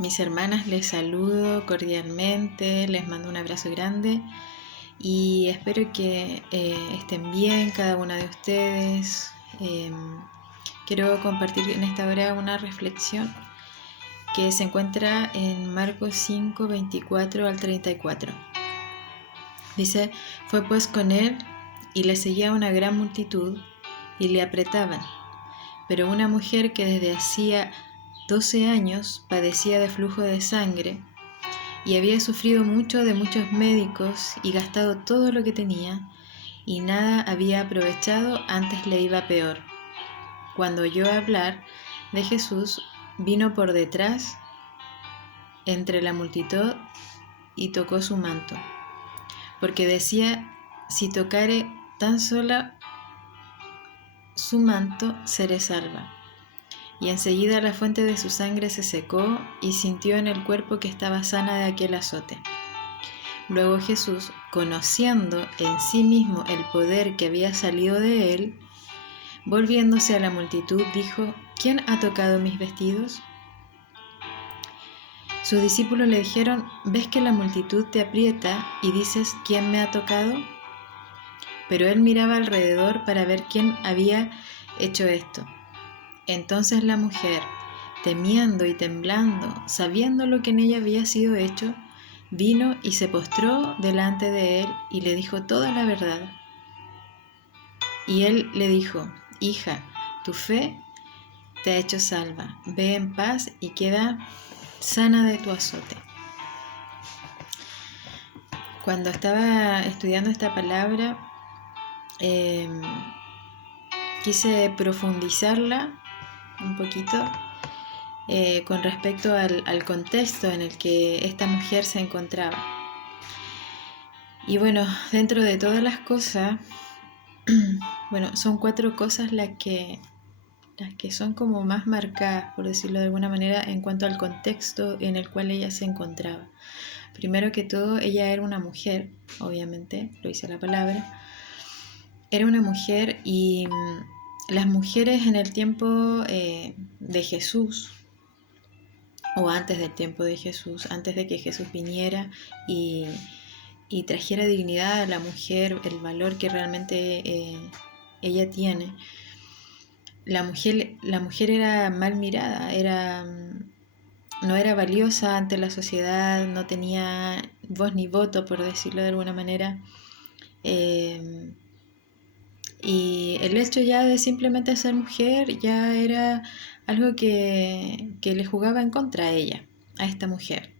Mis hermanas les saludo cordialmente, les mando un abrazo grande y espero que estén bien cada una de ustedes. Quiero compartir en esta hora una reflexión que se encuentra en Marcos 5, 24 al 34. Dice: fue pues con él y le seguía una gran multitud y le apretaban. Pero una mujer que desde hacía 12 años padecía de flujo de sangre y había sufrido mucho de muchos médicos y gastado todo lo que tenía y nada había aprovechado, antes le iba peor. Cuando oyó hablar de Jesús, vino por detrás entre la multitud y tocó su manto, porque decía: si tocare tan sola su manto, seré salva. Y enseguida la fuente de su sangre se secó y sintió en el cuerpo que estaba sana de aquel azote. Luego Jesús, conociendo en sí mismo el poder que había salido de él, volviéndose a la multitud, dijo: ¿quién ha tocado mis vestidos? Sus discípulos le dijeron: ¿ves que la multitud te aprieta y dices: ¿quién me ha tocado? Pero él miraba alrededor para ver quién había hecho esto. Entonces la mujer, temiendo y temblando, sabiendo lo que en ella había sido hecho, vino y se postró delante de él y le dijo toda la verdad. Y él le dijo: hija, tu fe te ha hecho salva, ve en paz y queda sana de tu azote. Cuando estaba estudiando esta palabra, quise profundizarla un poquito con respecto al contexto en el que esta mujer se encontraba. Y bueno, dentro de todas las cosas, son 4 cosas las que son como más marcadas, por decirlo de alguna manera, en cuanto al contexto en el cual ella se encontraba. Primero que todo, ella era una mujer, obviamente, lo dice la palabra. Era una mujer y las mujeres en el tiempo de Jesús, o antes del tiempo de Jesús, antes de que Jesús viniera y trajera dignidad a la mujer, el valor que realmente ella tiene, la mujer era mal mirada, no era valiosa ante la sociedad, no tenía voz ni voto, por decirlo de alguna manera. Y el hecho ya de simplemente ser mujer ya era algo que le jugaba en contra a ella, a esta mujer.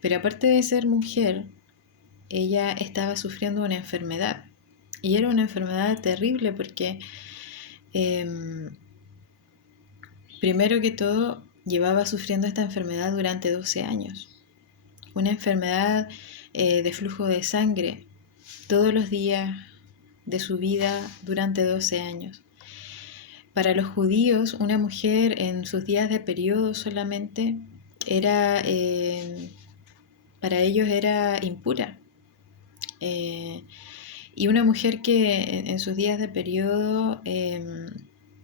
Pero aparte de ser mujer, ella estaba sufriendo una enfermedad. Y era una enfermedad terrible porque, primero que todo, llevaba sufriendo esta enfermedad durante 12 años. Una enfermedad de flujo de sangre todos los días de su vida durante 12 años. Para los judíos, una mujer en sus días de periodo solamente era, para ellos era impura. Y una mujer que en sus días de periodo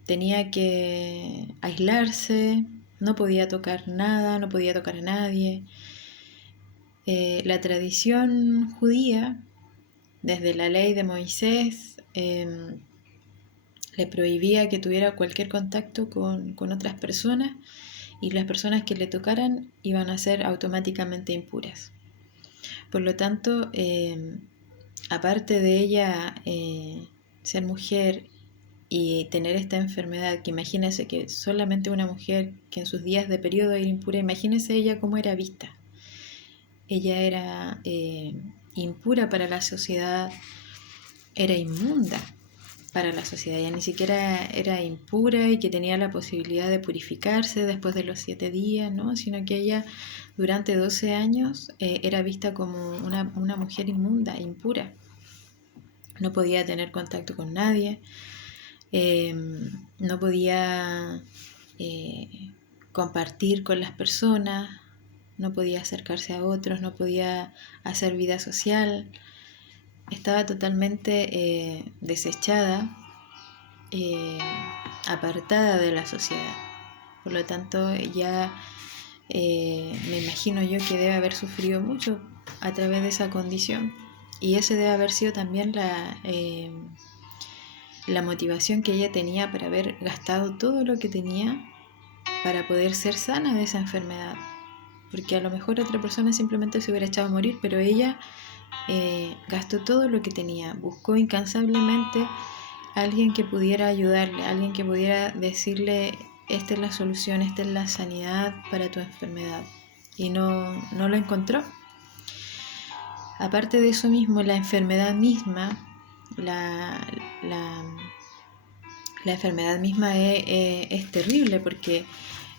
tenía que aislarse, no podía tocar nada, no podía tocar a nadie. La tradición judía, desde la ley de Moisés, le prohibía que tuviera cualquier contacto con otras personas, y las personas que le tocaran iban a ser automáticamente impuras. Por lo tanto, aparte de ella ser mujer y tener esta enfermedad, que imagínense que solamente una mujer que en sus días de periodo era impura, imagínense ella cómo era vista. Ella era impura para la sociedad, era inmunda para la sociedad, ya ni siquiera era impura y que tenía la posibilidad de purificarse después de los 7 días, ¿no? Sino que ella durante 12 años era vista como una mujer inmunda, impura. No podía tener contacto con nadie, no podía compartir con las personas, no podía acercarse a otros, no podía hacer vida social. Estaba totalmente desechada, apartada de la sociedad. Por lo tanto, ya me imagino yo que debe haber sufrido mucho a través de esa condición. Y ese debe haber sido también la motivación que ella tenía para haber gastado todo lo que tenía para poder ser sana de esa enfermedad. Porque a lo mejor otra persona simplemente se hubiera echado a morir, pero ella gastó todo lo que tenía, buscó incansablemente a alguien que pudiera ayudarle, a alguien que pudiera decirle: esta es la solución, esta es la sanidad para tu enfermedad. Y no lo encontró. Aparte de eso mismo, la enfermedad misma, la enfermedad misma es terrible, porque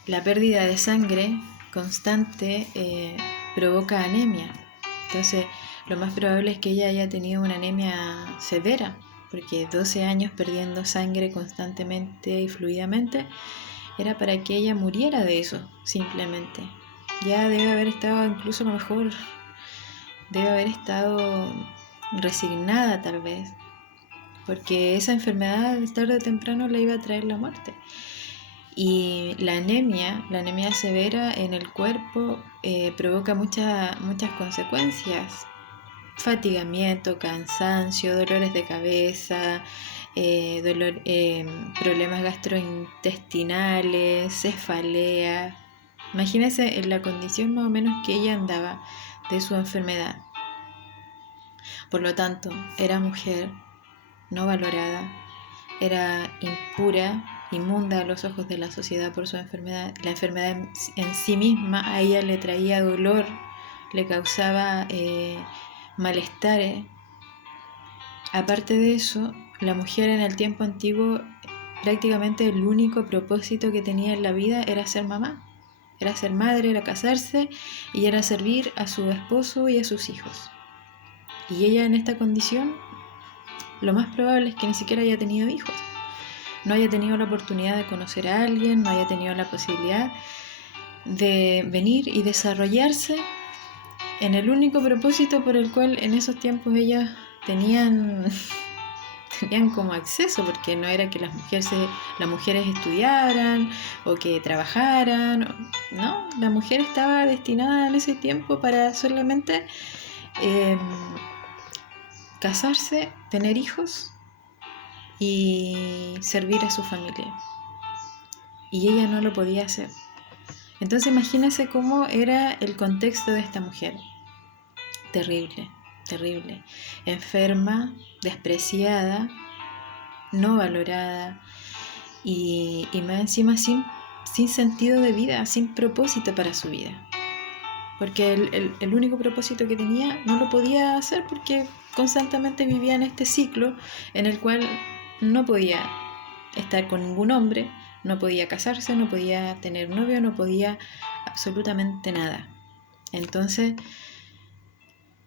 la pérdida de sangre constante provoca anemia. Entonces, lo más probable es que ella haya tenido una anemia severa, porque 12 años perdiendo sangre constantemente y fluidamente era para que ella muriera de eso, simplemente. Ya debe haber estado, incluso a lo mejor, debe haber estado resignada tal vez, porque esa enfermedad tarde o temprano le iba a traer la muerte. Y la anemia severa en el cuerpo provoca muchas consecuencias: fatigamiento, cansancio, dolores de cabeza, problemas gastrointestinales, cefalea. Imagínense en la condición más o menos que ella andaba de su enfermedad. Por lo tanto, era mujer no valorada, era impura, inmunda a los ojos de la sociedad por su enfermedad. La enfermedad en sí misma a ella le traía dolor, le causaba malestares. Aparte de eso, la mujer en el tiempo antiguo, prácticamente el único propósito que tenía en la vida era ser mamá, era ser madre, era casarse y era servir a su esposo y a sus hijos. Y ella, en esta condición, lo más probable es que ni siquiera haya tenido hijos, no haya tenido la oportunidad de conocer a alguien, no haya tenido la posibilidad de venir y desarrollarse en el único propósito por el cual en esos tiempos ellas tenían como acceso, porque no era que las mujeres estudiaran o que trabajaran, no, la mujer estaba destinada en ese tiempo para solamente casarse, tener hijos y servir a su familia. Y ella no lo podía hacer. Entonces imagínense cómo era el contexto de esta mujer. Terrible, terrible. Enferma, despreciada, no valorada y más encima sin sentido de vida, sin propósito para su vida. Porque el único propósito que tenía no lo podía hacer porque constantemente vivía en este ciclo en el cual no podía estar con ningún hombre, no podía casarse, no podía tener novio, no podía absolutamente nada. Entonces,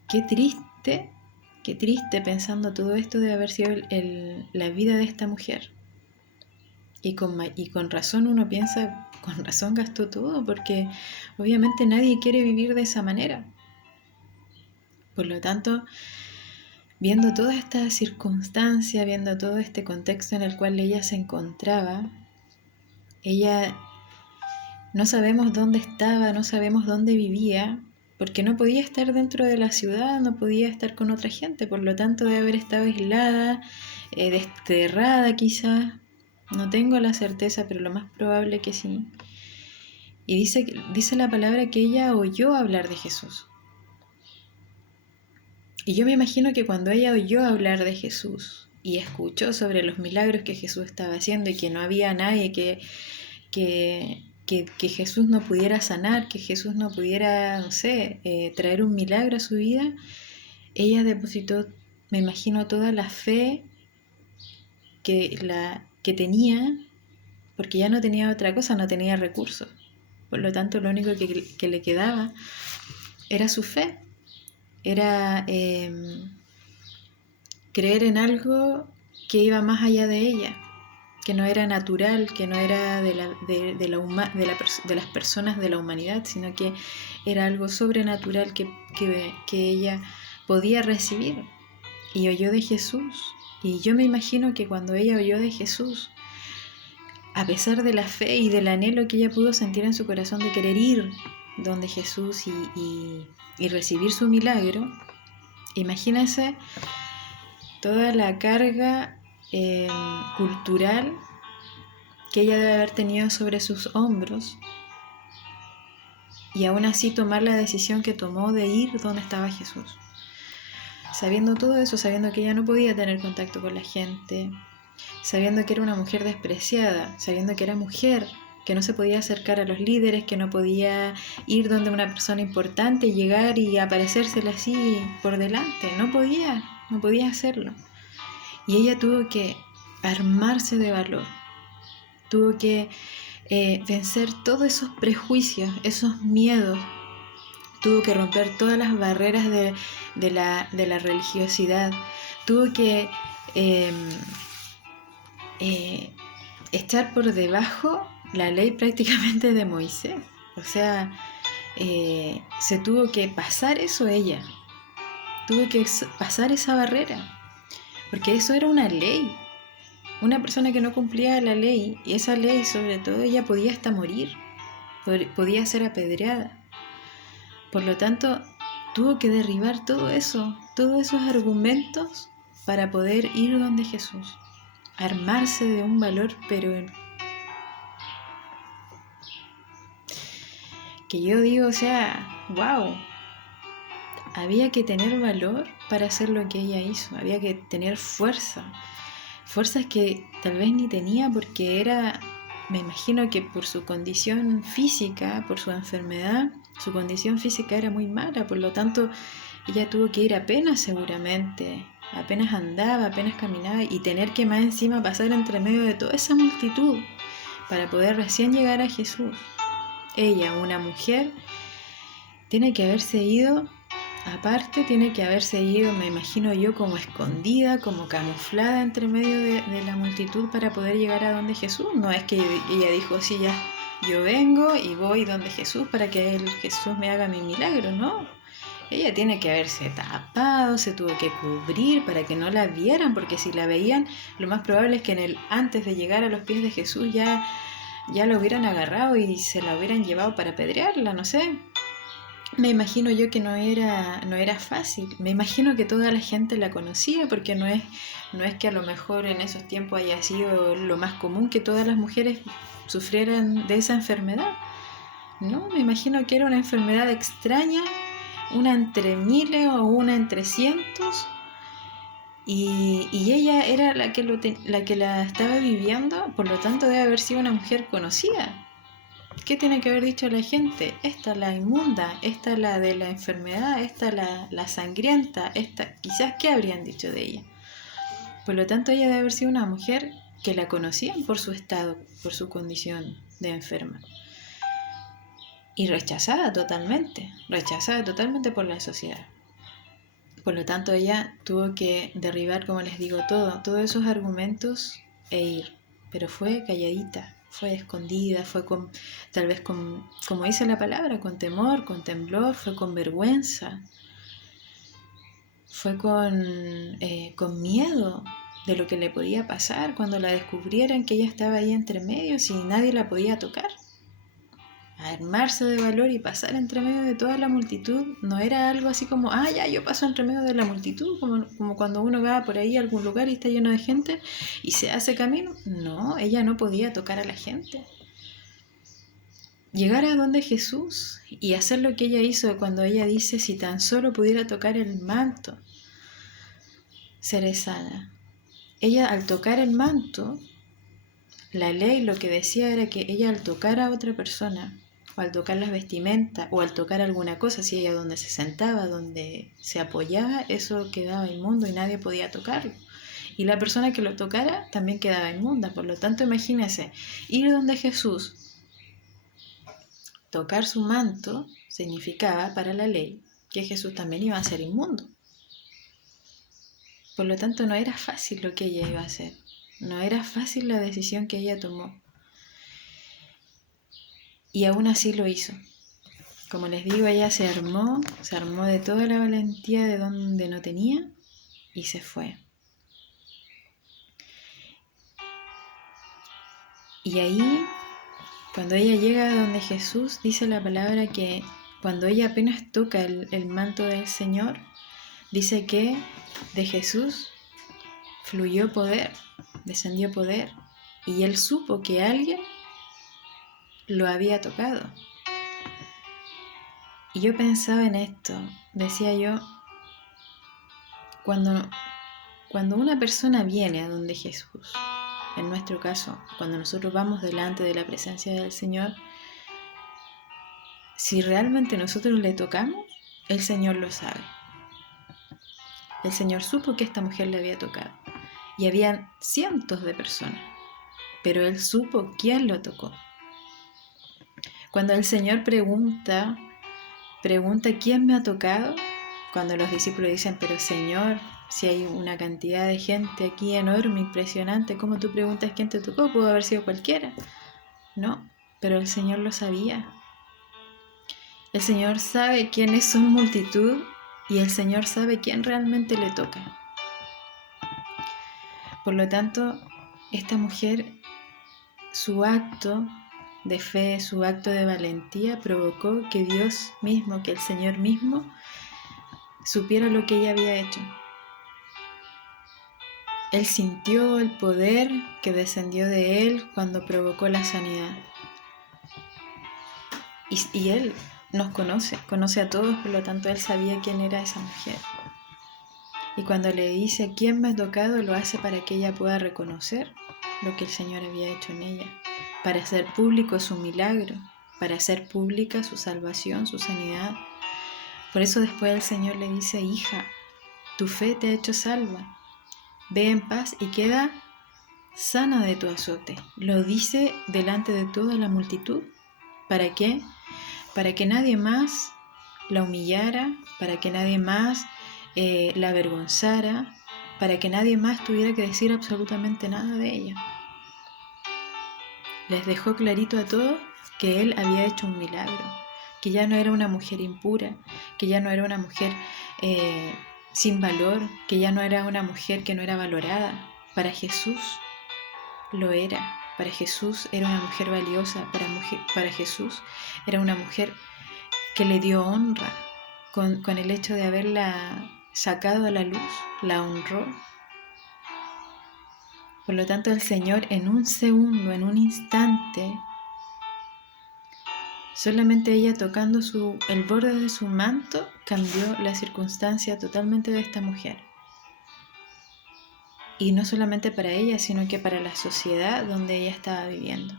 qué triste pensando todo esto de haber sido la vida de esta mujer. Y con razón uno piensa, con razón gastó todo, porque obviamente nadie quiere vivir de esa manera. Por lo tanto, viendo toda esta circunstancia, viendo todo este contexto en el cual ella se encontraba, ella no sabemos dónde estaba, no sabemos dónde vivía, porque no podía estar dentro de la ciudad, no podía estar con otra gente, por lo tanto debe haber estado aislada, desterrada quizás, no tengo la certeza, pero lo más probable que sí. Y dice la palabra que ella oyó hablar de Jesús. Y yo me imagino que cuando ella oyó hablar de Jesús y escuchó sobre los milagros que Jesús estaba haciendo y que no había nadie que Jesús no pudiera sanar, que Jesús no pudiera, no sé, traer un milagro a su vida, ella depositó, me imagino, toda la fe que tenía, porque ya no tenía otra cosa, no tenía recursos. Por lo tanto, lo único que le quedaba era su fe, era creer en algo que iba más allá de ella, que no era natural, que no era de las personas de la humanidad, sino que era algo sobrenatural que ella podía recibir. Y oyó de Jesús. Y yo me imagino que cuando ella oyó de Jesús, a pesar de la fe y del anhelo que ella pudo sentir en su corazón de querer ir donde Jesús y recibir su milagro, imagínense toda la carga cultural que ella debe haber tenido sobre sus hombros, y aún así tomar la decisión que tomó de ir donde estaba Jesús. Sabiendo todo eso, sabiendo que ella no podía tener contacto con la gente, sabiendo que era una mujer despreciada, sabiendo que era mujer, que no se podía acercar a los líderes, que no podía ir donde una persona importante y llegar y aparecérsela así por delante, no podía hacerlo. Y ella tuvo que armarse de valor, tuvo que vencer todos esos prejuicios, esos miedos, tuvo que romper todas las barreras de la religiosidad, tuvo que echar por debajo la ley prácticamente de Moisés. O sea, se tuvo que pasar eso ella, tuvo que pasar esa barrera, porque eso era una ley. Una persona que no cumplía la ley, y esa ley sobre todo, ella podía hasta morir, podía ser apedreada. Por lo tanto, tuvo que derribar todo eso, todos esos argumentos para poder ir donde Jesús, armarse de un valor, pero que yo digo, o sea, wow, había que tener valor para hacer lo que ella hizo, había que tener fuerzas que tal vez ni tenía, porque era, me imagino que por su condición física, por su enfermedad, su condición física era muy mala, por lo tanto ella tuvo que ir apenas seguramente, apenas andaba, apenas caminaba, y tener que más encima pasar entre medio de toda esa multitud para poder recién llegar a Jesús. Ella, una mujer, tiene que haberse ido. Aparte tiene que haberse ido, me imagino yo, como escondida, como camuflada entre medio de la multitud para poder llegar a donde Jesús. No es que ella dijo, sí, ya, yo vengo y voy donde Jesús para que Jesús me haga mi milagro, ¿no? Ella tiene que haberse tapado, se tuvo que cubrir para que no la vieran, porque si la veían, lo más probable es que antes de llegar a los pies de Jesús ya la hubieran agarrado y se la hubieran llevado para apedrearla, no sé. Me imagino yo que no era fácil. Me imagino que toda la gente la conocía, porque no es que a lo mejor en esos tiempos haya sido lo más común que todas las mujeres sufrieran de esa enfermedad. No, me imagino que era una enfermedad extraña, una entre miles o una entre cientos, y ella era la que la estaba viviendo, por lo tanto debe haber sido una mujer conocida. ¿Qué tiene que haber dicho la gente? Esta la inmunda, esta la de la enfermedad, esta la sangrienta, esta, quizás qué habrían dicho de ella. Por lo tanto, ella debe haber sido una mujer que la conocían por su estado, por su condición de enferma. Y rechazada totalmente por la sociedad. Por lo tanto, ella tuvo que derribar, como les digo, todos esos argumentos e ir. Pero fue calladita, fue escondida, fue tal vez como dice la palabra, con temor, con temblor, fue con vergüenza, fue con miedo de lo que le podía pasar cuando la descubrieran que ella estaba ahí entre medios y nadie la podía tocar. Armarse de valor y pasar entre medio de toda la multitud no era algo así como, ya, yo paso entre medio de la multitud, como cuando uno va por ahí a algún lugar y está lleno de gente y se hace camino. No, ella no podía tocar a la gente. Llegar a donde Jesús y hacer lo que ella hizo cuando ella dice, si tan solo pudiera tocar el manto, seré sana. Ella, al tocar el manto, la ley lo que decía era que ella, al tocar a otra persona, o al tocar las vestimentas, o al tocar alguna cosa, si ella donde se sentaba, donde se apoyaba, eso quedaba inmundo y nadie podía tocarlo. Y la persona que lo tocara también quedaba inmunda. Por lo tanto, imagínense, ir donde Jesús, tocar su manto, significaba para la ley que Jesús también iba a ser inmundo. Por lo tanto, no era fácil lo que ella iba a hacer. No era fácil la decisión que ella tomó. Y aún así lo hizo. Como les digo, ella se armó de toda la valentía de donde no tenía y se fue. Y ahí, cuando ella llega a donde Jesús, dice la palabra que cuando ella apenas toca el manto del Señor, dice que de Jesús fluyó poder, descendió poder, y él supo que alguien lo había tocado. Y yo pensaba en esto, decía yo, cuando una persona viene a donde Jesús, en nuestro caso, cuando nosotros vamos delante de la presencia del Señor, si realmente nosotros le tocamos, el Señor lo sabe. El Señor supo que esta mujer le había tocado. Y habían cientos de personas, pero Él supo quién lo tocó. Cuando el Señor pregunta quién me ha tocado, cuando los discípulos dicen, pero Señor, si hay una cantidad de gente aquí enorme, impresionante, ¿cómo tú preguntas quién te tocó? Pudo haber sido cualquiera. No, pero el Señor lo sabía. El Señor sabe quién es su multitud y el Señor sabe quién realmente le toca. Por lo tanto, esta mujer, su acto de fe, su acto de valentía provocó que Dios mismo, que el Señor mismo, supiera lo que ella había hecho. Él sintió el poder que descendió de él cuando provocó la sanidad. Y él nos conoce a todos, por lo tanto él sabía quién era esa mujer. Y cuando le dice quién me ha tocado, lo hace para que ella pueda reconocer lo que el Señor había hecho en ella, para hacer público su milagro, para hacer pública su salvación, su sanidad. Por eso después el Señor le dice, hija, tu fe te ha hecho salva, ve en paz y queda sana de tu azote. Lo dice delante de toda la multitud. ¿Para qué? Para que nadie más la humillara, para que nadie más la avergonzara, para que nadie más tuviera que decir absolutamente nada de ella. Les dejó clarito a todos que él había hecho un milagro, que ya no era una mujer impura, que ya no era una mujer sin valor, que ya no era una mujer que no era valorada. Para Jesús lo era. Para Jesús era una mujer valiosa. Para Jesús era una mujer que le dio honra con el hecho de haberla sacado a la luz, la honró. Por lo tanto, el Señor en un segundo, en un instante, solamente ella tocando el borde de su manto, cambió la circunstancia totalmente de esta mujer. Y no solamente para ella, sino que para la sociedad donde ella estaba viviendo.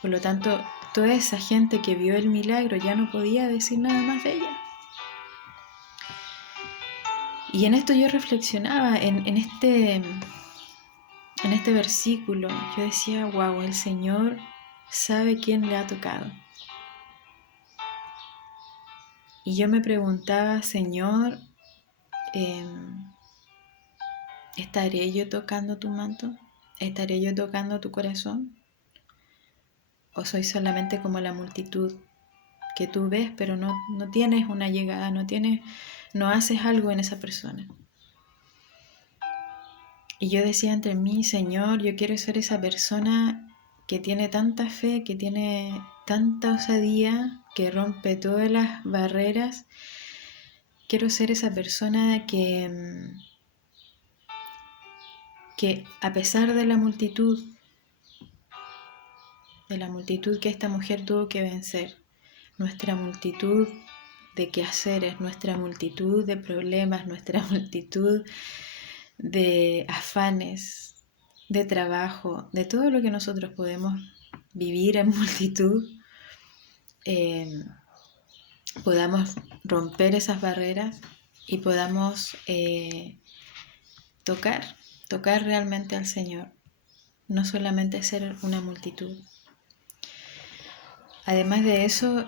Por lo tanto, toda esa gente que vio el milagro ya no podía decir nada más de ella. Y en esto yo reflexionaba, en este versículo, yo decía, wow, el Señor sabe quién le ha tocado. Y yo me preguntaba, Señor, ¿estaré yo tocando tu manto? ¿Estaré yo tocando tu corazón? ¿O soy solamente como la multitud que tú ves, pero no tienes una llegada, no haces algo en esa persona? Y yo decía entre mí, Señor, yo quiero ser esa persona que tiene tanta fe, que tiene tanta osadía, que rompe todas las barreras. Quiero ser esa persona que a pesar de la multitud que esta mujer tuvo que vencer, nuestra multitud de quehaceres, nuestra multitud de problemas, nuestra multitud de afanes, de trabajo, de todo lo que nosotros podemos vivir en multitud, podamos romper esas barreras y podamos tocar realmente al Señor, no solamente ser una multitud. Además de eso,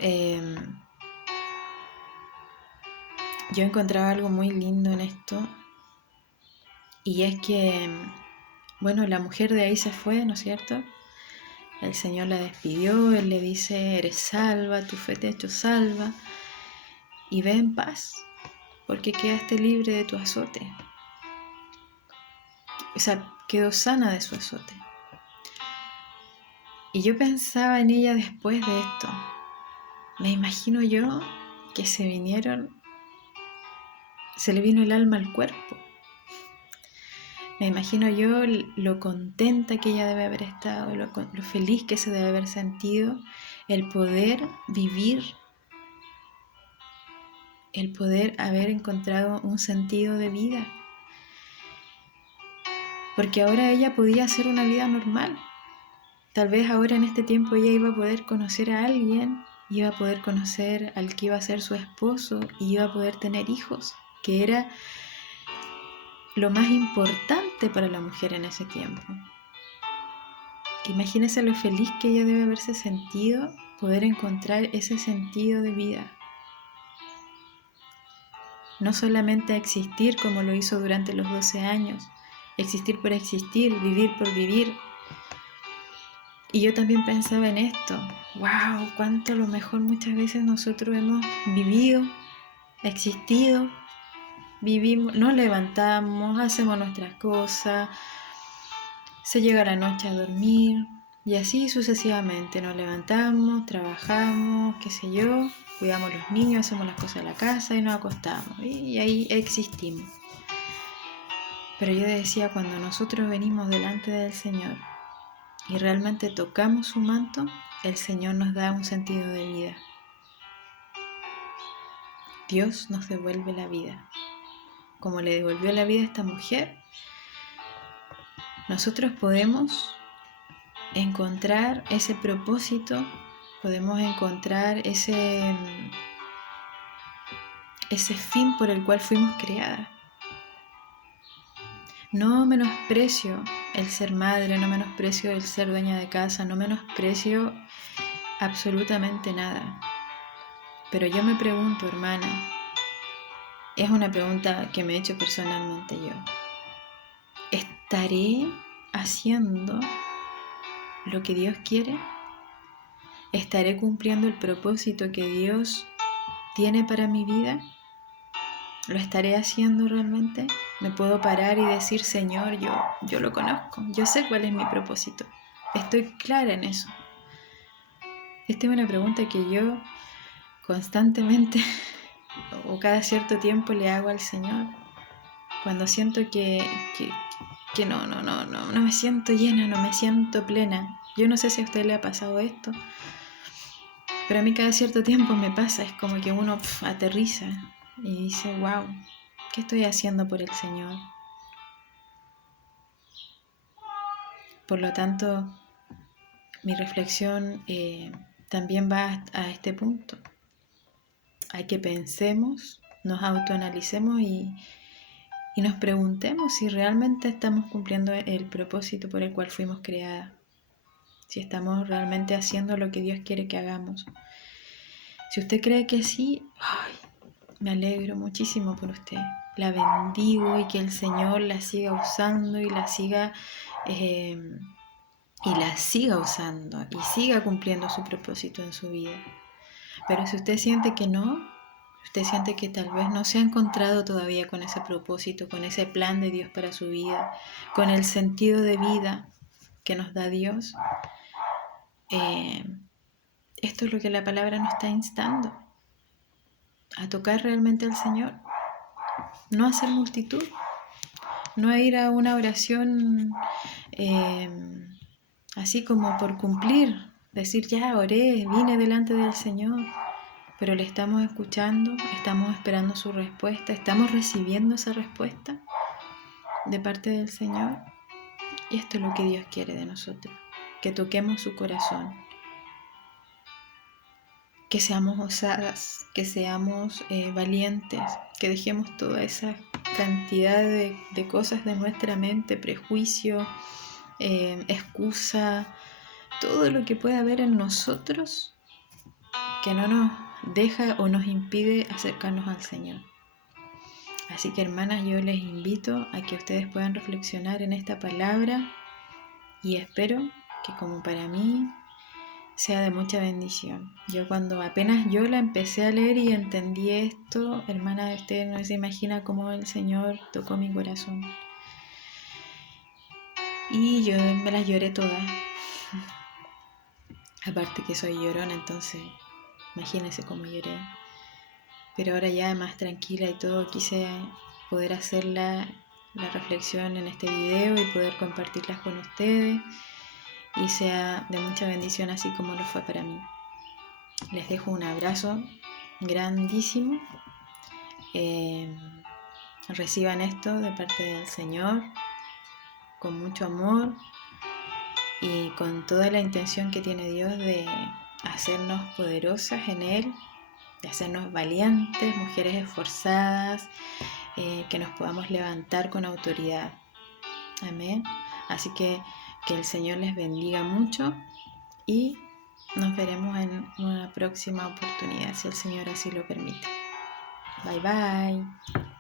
yo encontraba algo muy lindo en esto, y es que, bueno, la mujer de ahí se fue, ¿no es cierto? El Señor la despidió, Él le dice, eres salva, tu fe te ha hecho salva, y ve en paz, porque quedaste libre de tu azote. O sea, quedó sana de su azote. Y yo pensaba en ella después de esto. Me imagino yo que se le vino el alma al cuerpo. Me imagino yo lo contenta que ella debe haber estado, lo feliz que se debe haber sentido, el poder vivir, el poder haber encontrado un sentido de vida. Porque ahora ella podía hacer una vida normal. Tal vez ahora en este tiempo ella iba a poder conocer a alguien, iba a poder conocer al que iba a ser su esposo y iba a poder tener hijos, que era lo más importante para la mujer en ese tiempo. Imagínese lo feliz que ella debe haberse sentido, poder encontrar ese sentido de vida. No solamente existir como lo hizo durante los 12 años, existir por existir, vivir por vivir. Y yo también pensaba en esto, wow, cuánto a lo mejor muchas veces nosotros hemos vivido, existido, vivimos, nos levantamos, hacemos nuestras cosas, se llega la noche a dormir y así sucesivamente. Nos levantamos, trabajamos, qué sé yo, cuidamos a los niños, hacemos las cosas de la casa y nos acostamos y ahí existimos. Pero yo decía, cuando nosotros venimos delante del Señor y realmente tocamos su manto, el Señor nos da un sentido de vida. Dios nos devuelve la vida. Como le devolvió la vida a esta mujer, nosotros podemos encontrar ese propósito, podemos encontrar ese fin por el cual fuimos creadas. No menosprecio el ser madre, no menosprecio el ser dueña de casa, no menosprecio absolutamente nada. Pero yo me pregunto, hermana, es una pregunta que me he hecho personalmente yo. ¿Estaré haciendo lo que Dios quiere? ¿Estaré cumpliendo el propósito que Dios tiene para mi vida? ¿Lo estaré haciendo realmente? ¿Me puedo parar y decir, Señor, yo lo conozco, yo sé cuál es mi propósito? Estoy clara en eso. Esta es una pregunta que yo constantemente o cada cierto tiempo le hago al Señor. Cuando siento que no me siento llena, no me siento plena. Yo no sé si a usted le ha pasado esto, pero a mí cada cierto tiempo me pasa, es como que uno aterriza y dice, wow, ¿qué estoy haciendo por el Señor? Por lo tanto, mi reflexión también va a este punto. Hay que pensemos, nos autoanalicemos y nos preguntemos si realmente estamos cumpliendo el propósito por el cual fuimos creadas. Si estamos realmente haciendo lo que Dios quiere que hagamos. Si usted cree que sí, me alegro muchísimo por usted. La bendigo y que el Señor la siga usando y la siga usando y siga cumpliendo su propósito en su vida. Pero si usted siente que no, usted siente que tal vez no se ha encontrado todavía con ese propósito, con ese plan de Dios para su vida, con el sentido de vida que nos da Dios, esto es lo que la palabra nos está instando, a tocar realmente al Señor, no a hacer multitud, no a ir a una oración así como por cumplir, decir ya oré, vine delante del Señor, pero le estamos escuchando, estamos esperando su respuesta, estamos recibiendo esa respuesta de parte del Señor. Y esto es lo que Dios quiere de nosotros, que toquemos su corazón, que seamos osadas, que seamos valientes, que dejemos toda esa cantidad de cosas de nuestra mente, prejuicio, excusa, todo lo que pueda haber en nosotros que no nos deja o nos impide acercarnos al Señor. Así que, hermanas, yo les invito a que ustedes puedan reflexionar en esta palabra y espero que, como para mí, sea de mucha bendición. Yo cuando apenas yo la empecé a leer y entendí esto, hermana, usted no se imagina cómo el Señor tocó mi corazón. Y yo me las lloré todas. Aparte que soy llorona, entonces imagínense cómo lloré. Pero ahora ya más tranquila y todo, quise poder hacer la reflexión en este video y poder compartirlas con ustedes y sea de mucha bendición así como lo fue para mí. Les dejo un abrazo grandísimo. Reciban esto de parte del Señor con mucho amor y con toda la intención que tiene Dios de hacernos poderosas en Él, de hacernos valientes, mujeres esforzadas, que nos podamos levantar con autoridad. Amén. Así que el Señor les bendiga mucho y nos veremos en una próxima oportunidad, si el Señor así lo permite. Bye bye.